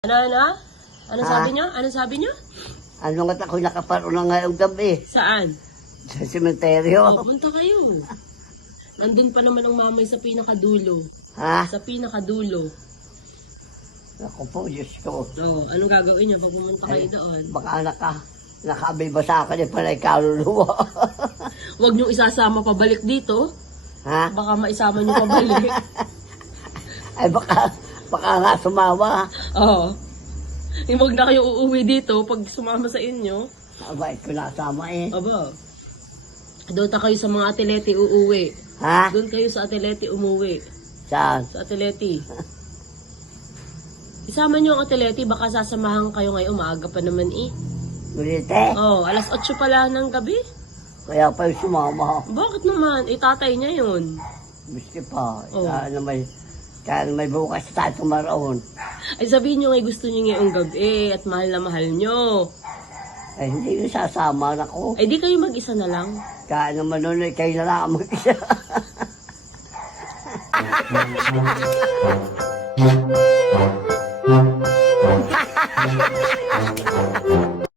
Ano? Ano sabi niyo? Ano sabi niyo? Ano nga ako nakaparoon na ngayong gabi? Saan? Sa sementeryo. Oh, punta kayo. Nandun pa naman ang mamay sa pinakadulo. Ha? Sa pinakadulo. Ako po, Diyos ko. Oh, anong gagawin niyo pag pumunta kayo doon? Baka nakaabay ba sa akin yung palay kaluluwa? Huwag niyong isasama pabalik dito. Ha? Baka maisama niyo pabalik. Ay baka nga sumawa. Oo. Huwag na kayo uuwi dito pag sumama sa inyo. Abay ko nasama eh. Aba. Doon na kayo sa mga atlete uuwi. Ha? Doon kayo sa atlete umuwi. Saan? Sa atlete. Isama niyo ang atlete, baka sasamahan kayo ngayon. Maaga pa naman eh. Ulite? Oh, alas 8 pala ng gabi. Kaya pa yung sumama. Bakit naman? Tatay niya yun. Miski pa. Oh. Kaya may bukas tayo tumaroon. Ay sabihin niyo nga gusto niyo ngayong gabi at mahal na mahal niyo. Ay hindi yung sasama na ko. Ay di kayo mag-isa na lang. Kaya naman nun ay kayo na lang mag-isa.